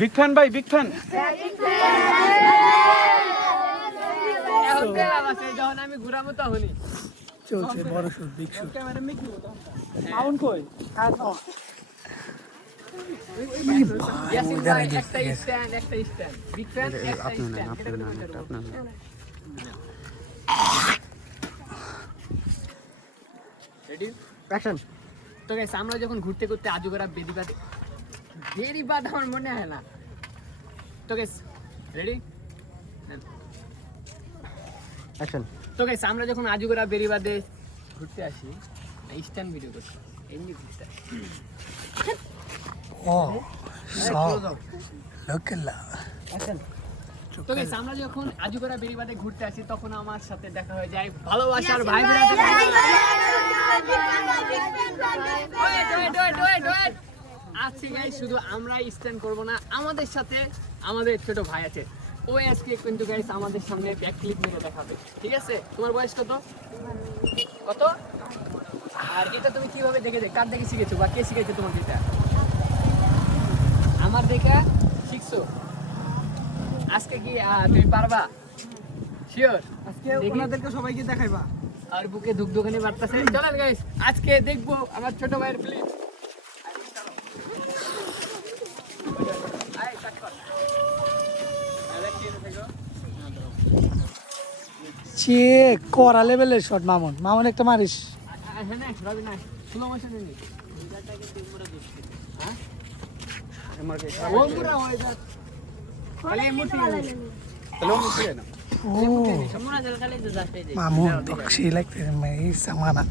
Big fan ভাই, big fan. যখন আমি ঘুরাবো তখনই চলছে বড় শুট, বিগ শুট। সাউন্ড কই? ইয়াসিন ভাই একটা স্ট্যান্ড, একটা স্ট্যান্ড, বিগ ফ্যান একটা স্ট্যান্ড, এটা করে রেডি অ্যাকশন। তো গাইস আমরা যখন ঘুরতে ঘুরতে আজুগরা বেরিবাদ আমার মনে হয় না। তো গাইস রেডি অ্যাকশন। তো গাইস আমরা যখন আজুগরা বেরিবাদে ঘুরতে আসি, স্ট্যান্ড ভিডিও করতে এমনি ঘুরতে আসি। ও সব লোকেলা অ্যাকশন। তো গাইস আমরা যখন আজুগরা বেরিবাদে ঘুরতে আসি তখন আমার সাথে দেখা হয়ে যায় ভালোবাসার ভাই বোনেদের। আজকে গাইস শুধু আমরাই স্ট্যান্ড করবো না, আমাদের সাথে আমাদের ছোট ভাই আছে। ও আজকে কিন্তু গাইস আমাদের সামনে ব্যাক ক্লিক মেরে দেখাবে, ঠিক আছে? তোমার বয়স কত কত? আর এটা তুমি কিভাবে কার দেখে শিখেছো বা কে শিখেছে তোমার এটা? আমার দেখা শিখছো? আজকে কি তুমি পারবা? শিওর? আজকে ওনাদেরকে সবাইকে দেখাইবা। আর বুকে ধুকধুকানি বাড়তেছে। চলেন গাইস আজকে দেখবো আমার ছোট ভাইয়ের ফিল্ম। চে করা লেভেলের শট। মামুন, মামুন একটা মারিস। রবি নাই স্লো মোশন নেই। ও পুরা হয়ে যা খালি মুঠি হ্যালো মুখে না। ও মামুন তো সেই লাগতে এই সামানা